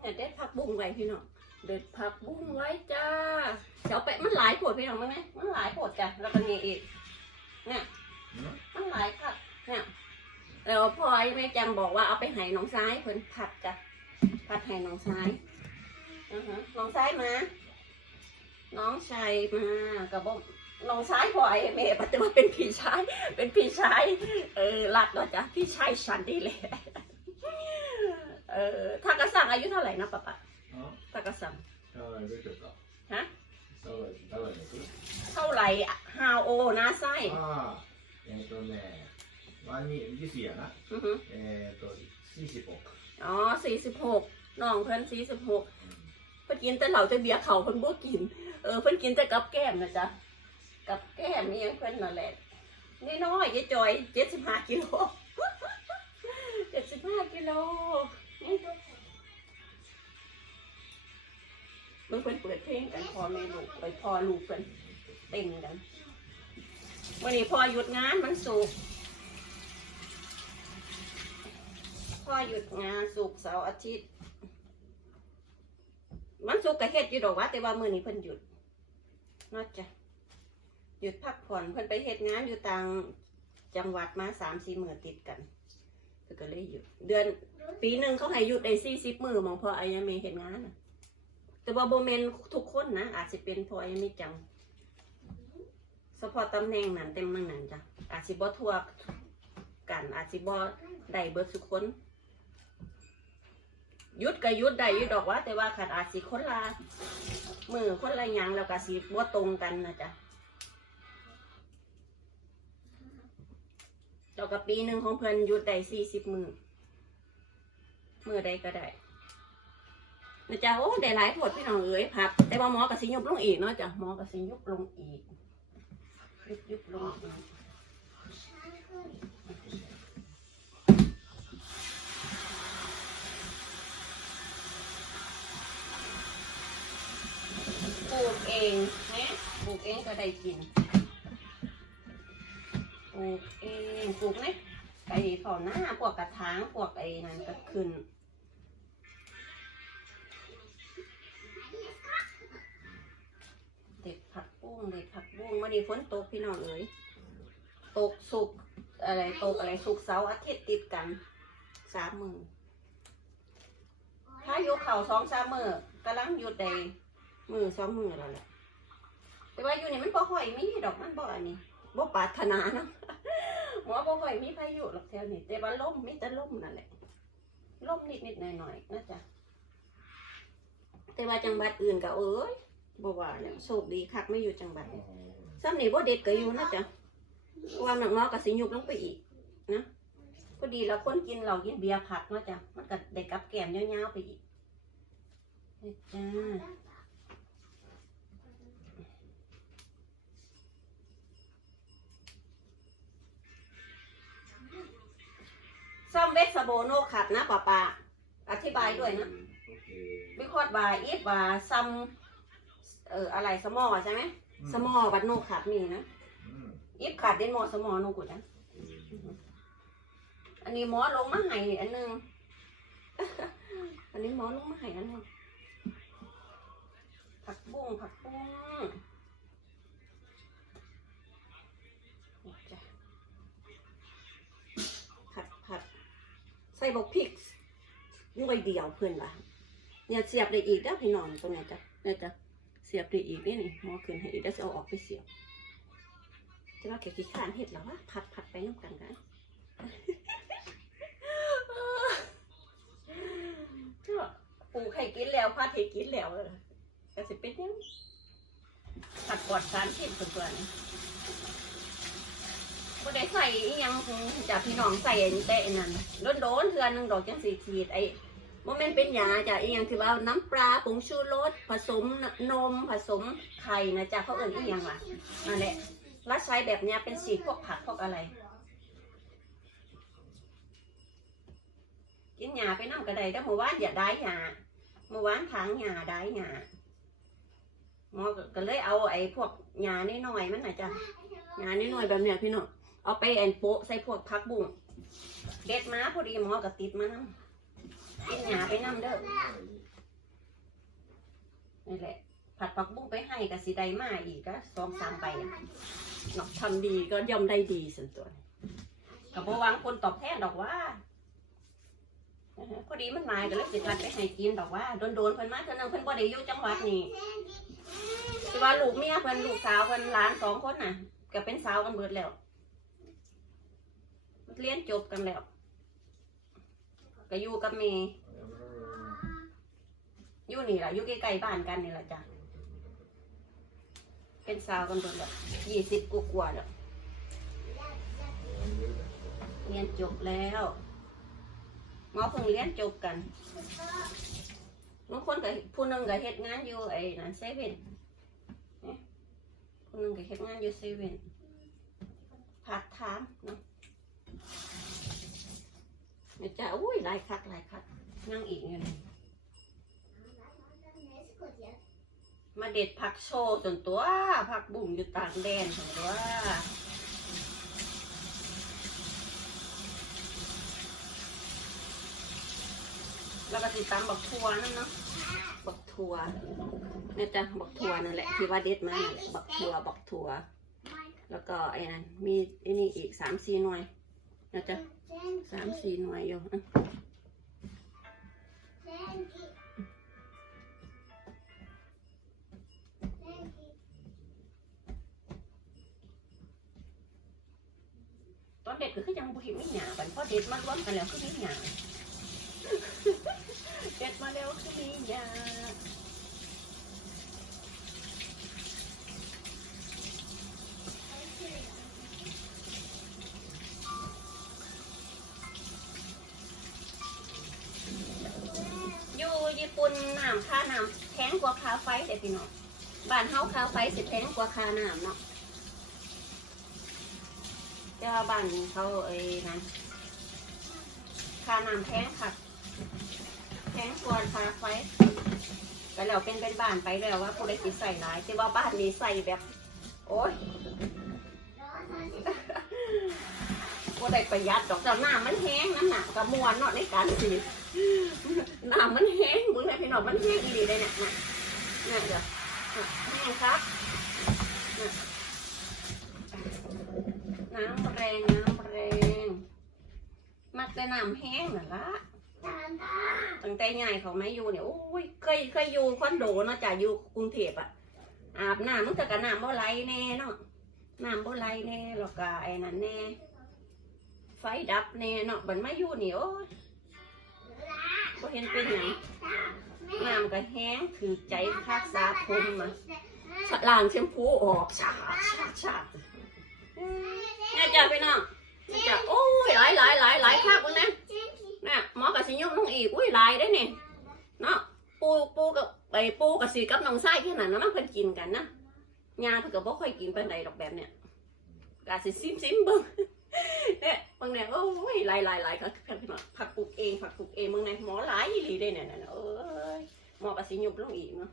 เด็ดผักบุ้งไว้พี่น้องเด็ดผักบุ้งไว้จ้าเดี๋ยวไปมันหลายโผดพี่น้องมั้ยไหมมันหลายโผดจ้ะแล้วก็มีอีกเนี่ยมันหลายผักเนี่ยแล้วพ่อไอ้แม่จังบอกว่าเอาไปให้น้องซ้ายเพิ่นผัดจ้ะผัดให้น้องซ้ายอือฮะน้องซ้ายมาน้องชายมากับบอกน้องชายพ่อไอ้แม่ปัจจุบันเป็นพี่ชายเป็นพี่ชายเออรักก็จ้ะพี่ชายฉันนี่แหละ เออถ้ากระสังอายุเท่าไหร่นะป๊าป๊า Ja, ถ้ากระสัง jag vet inte. ฮะ Jag vet inte. Jag vet inte. เท่าไหร่ how old นะไส้ Ah, eh, då med... Vad ni, vi ser na. อือฮึ Eh, då, Sisipok. อ๋อสี่สิบหกน้องเพิ่นสี่สิบหกเพิ่นกินแต่เหล่าแต่เบียร์เขาเพิ่นบ่กิน เออเพิ่นกินแต่กับแก้มนะจ๊ะกับแก้มนี่ยังเพิ่นนั่นแหละนี่น้อยๆยายจอยเจ็ดสิบห้ากิโลเจ็ดสิบห้ากิโลนี่ดู เมื่อเพิ่นเปิดเพลงกันพอแม่ลูกไปพอลูกเพิ่นเต้นกันวันนี้พอหยุดงานมันสุกพอหยุดงานสุกเสาร์อาทิตย์ มันสุกกร์ก็เฮ็ดอยู่ดอกว่าแต่ว่ามือนี้เพิ่นหยุดนอกจากหยุดพักผ่อนเพิ่นไปเฮ็ดงานอยู่ต่างจังหวัดมาสามสี่มื้อติดกัน เพิ่นก็เลยหยุดเดือนปีหนึ่งเขาให้หยุดได้สี่สิบมือมองพออายาเมเฮ็ดงานนะแต่ว่าโบเมนทุกคนนะอาจจะเป็นพออายาเมจังเฉพาะตำแหน่งนั้นเต็มตำแหน่งจ้ะอาจสิบ่ทั่วกันอาจสิบ่ได้เบิดทุกคนหยุดก็หยุดได้ยู่ดอกว่า แต่ว่าขัดอาจสิคนละมือคนละยังแล้วก็สิบ่ตรงกันนะจ๊ะ แล้วก็ปีหนึ่งของเพิ่อนหยุดได้สี่สิบมือมือใดก็ได้นะจ๊ะโอ้ได้หลายผดพี่น้องเอ๋ยพักแต่ว่าหมอก็สิยุบลงอีกเนาะจ้ะหมอก็สิยุบลงอีกยุบยุบลงอีกปลูกเองนะปลูกเองก็ได้กิน ลูกเองปลูกเนี่ยไก่ขอหน้าพวกกระถางพวกไอ้นั่นก็ขึ้นเด็ดผักบุ้งเด็ดผักบุ้งวันนี้ฝนตกพี่น้องเอ๋ยตกสุกอะไรตกอะไรสุกเสาร์อาทิตย์ติดกันสามมือถ้าอยู่เข่าสองสามมือกำลังหยุดใดมือสองมือแล้วแหละแต่ว่าอยู่นี่มันบ่ค่อยมีดอกมันบ่อันนี้บ่ปรารถนานะ อยมีพายุหรอกแถวนี้แต่ว่าลมมีแต่ลมนั่นแหละลมนิดนิดๆหน่อยหน่อยนะจ๊ะแต่ว่าจังหวัดอื่นก็เอ้ยบอกว่าเนี่ยโชคดีคักไม่อยู่จังหวัดนี้ซ้ำนี่บ่เด็ดก็อยู่นะจ๊ะว่าหนักน้อยก็สิยุบลงไปอีกนะพอดีเราคนกินเรากินเบียร์ผักนาะจ๊ะมันก็ได้กับแกมยาวๆไปอีกนี่จ้า ซ่อมเวสโบโนขัดนะป้าปาอธิบายด้วยนะ Okej. วิเคราะห์ว่าอีฟว่าซัมเอ่ออะไรสมอใช่ไหมสมอบัดโนขาดนี่นะ Mm. อีฟขาดเดนมอสมอโนกุดนะอันนี้หมอลงมาให้อันหนึง อันนี้หมอลงมาให้อันหนึงผักบุ้งผักบุ้งนี่จ้ะผัดผัด ใส่บกพริกหน่วยเดียวเพื่อนว่าเนี่ยเสียบได้อีกแล้วพี่น้องตรงนี้จ้ะเนี่ยจ้ะเสียบได้อีกนี่นี่หมอขึ้นให้อีกแล้วจะเอาออกไปเสียบจะว่าเกี่ยวกับขานเห็ดแล้ววะผัดผัดไปน้ำกันกันก็ปลูกให้กินแล้วผัดให้กินแล้วก็สิเป็นยังผัดปอดสารพิษเพื่อนๆ บ่ได้ใส่อีหยังจากพี่น้องใส่แต่อันนั้นโดนๆเทือนหนึงดอกจังสีฉีดไอ้โมเมนเป็นยาจ้ะอีหยังที่ว่าน้ำปลาผงชูรสผสมนมผสมไข่นะจ้ะเขาเอิ่นอีหยังวะนั่นแหละแล้วใช้แบบเนี้ยเป็นสีพวกผักพวกอะไร กินหญ้าไปน้ำกระไดแต่เมื่อวานอย่าได้หญ้าเมื่อวานทางหญ้าได้หญ้าหมอก็เลยเอาไอ้พวกหญ้าน้อยๆมันนะจ้ะหญ้าน้อยๆแบบเนี้ยพี่น้อง เอาไปแอนโปะใส่พวกผักบุ้งเด็ดมาพอดีหมอก็ติดมานํกินหยาไปน้ำเด้อนี่แหละ ผัดผักบุ้งไปให้กับสีไดมาอีกก็สองสามใบอะเนาะทำดีก็ย่อมได้ดีส่วนตัวกับวังคนตอบแทนดอกว่าพอดีมันมาก็เลยสิพัดไปให้กินดอกว่าโดนๆเพิ่นมาเท่านึงเพิ่นบ่ได้อยู่จังหวัดนี่แต่ว่าลูกเมียเพิ่นลูกสาวเพิ่นหลานสองคนน่ะ ก็เป็นสาวกันเบิดแล้ว เรียนจบกันแล้วก็อยู่กับเมย์อยู่นี่แหละอยู่ใกล้ๆบ้านกันนี่แหละจ้ะเป็นสาวกันเบิดแล้วยี่สิบกว่าๆแล้วเรียนจบแล้วหมอเพิ่งเรียนจบกันบางคนก็ผู้หนึงก็เฮ็ดงานอยู่ไอ้นั่นเซเว่นผู้หนึงก็เฮ็ดงานอยู่เซเว่นพาร์ทไทม์เนาะ เนี่จ้ะอุ้ยหลายคักหลายคักนั่งอีกอยู่นี่มาเด็ดผักโชว์จนตัวผักบุ่มอยู่ต่างแดนจนตัวแล้วก็ติดตามบักทัวนั่นเนาะบักทัวเนี่ยจ้ะบักทัวนั่นแหละที่ว่าเด็ดมานั่นแหละบักทัวบักทัว แล้วก็ไอ้นั่นมีไอ้นี่อีกสามสี่หน่วย นะจ๊ะสามสี่หน่วยอยู่ตอนเด็กก็คือยังบ่เห็นไม่หยาบันพอเด็กมารวมกันแล้วคือไม่หยาด็ดมาแล้วคือมีหยา อยู่ญี่ ปุ่นน้ำค่าน้ำแพงกว่าค่าไฟเด็พี่น้องบ้านเฮาค่าไฟสิแพงกว่าค่าน้ำเนาะแต่ว่าบ้านเขาเอ้นั้นค่าน้ำแพงค่ะแพงกว่าค่าไฟแต่แล้วเป็นเป็นบ้านไปแล้วว่าผู้ใดสิใส่หลายแต่ว่าบ้านนี้ใส่แบบ โอ้ย บ่ได้ประหยัดดอกแต่น้ำมันแห้งน้ำหนักกับมวนเนาะในการสีน้ำมันแห้งมึงไงพี่น้องมันแห้งอีดีเลยเนี่ยเนี่ยเนี่ยเดี๋ยวแห้งครับน้ำแรงน้ำแรงมักแต่น้ำแห้งน่ะละตั้งแต่ใหญ่เขาไม่อยู่เนี่ยโอ้ยเคยเคยอยู่คอนโดเนาะจ้ะอยู่กรุงเทพอะอาบน้ำมันก็กะน้ำบ่ไหลแน่เนาะน้ำบ่ไหลแน่แล้วก็ไอ้นั่นแน่ ไฟดับแน่เนาะบันไมาอยู่นี่โอ้ยก็เห็นเป็นหยังน้ำก็แห้งถือใจคักสาคมมาสลางแชมพูออกชาชาชาเนี่ยจ้ะพี่น้องเนี่ยจ้ะโอ้ยหลายหลายหลายหลายคักมึงนะน่ะหมอกับสิยุ่งน้องอีกอุ้ยหลายได้เนี่ยเนาะปูปูกับไอ้ปูกับสีกับน้องไส้แค่นั้นนะมันเพิ่นกินกันนะยาเพิ่นก็บ่ค่อยกินปานใดดอกแบบเนี้ยกาสิซิมซิมเบิ่ง บางเนี่ยโอ้ยหลายหลายหลายครับพี่น้องผักปลูกเองผักปลูกเองบางเนี่ยหมอหลายอีหลีได้เนี่ยเนี่ยเอ้ยหมอกระสิยุบลงอีกเนาะ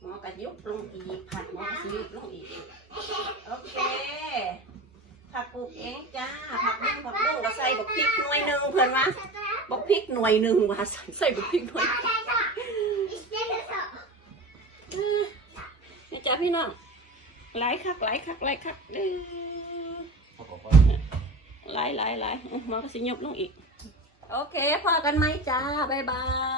หมอกระยุบลงอีกผัดหมอกระสิยุบลงอีกโอเคผักปลูกเองจ้าผักบุ้งผักบุ้งก็ใส่บักพริกหน่วยหนึ่งเพื่อนวะบักพริกหน่วยหนึ่งว่ะใส่บักพริกหน่วยนี่จ้าพี่น้องหลายคักหลายคักหลายคักเด้อ หลายหลายหลายมาก็สิยบลงอีก โอเคพอกันไหมจ้า บ๊ายบาย